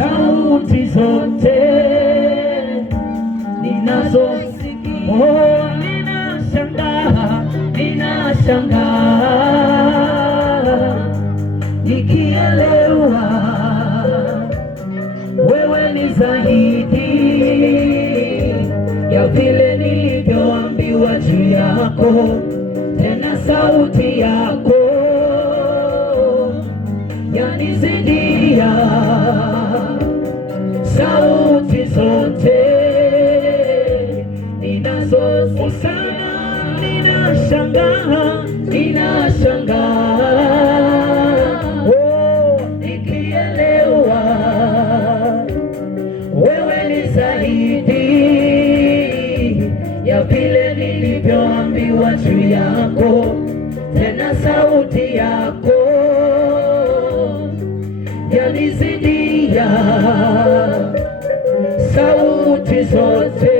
sauti zote ninazosikia, oh, ninashangaa nikielewa wewe ni zaidi ya vile nilivyoambiwa juu yako, tena sauti yako yanizidia sauti zote ninazosikia. Ninashangaa, oh, nikielewa wewe ni zaidi ya vile nilivyoambiwa juu yako, tena sauti yako yanizidia sauti zote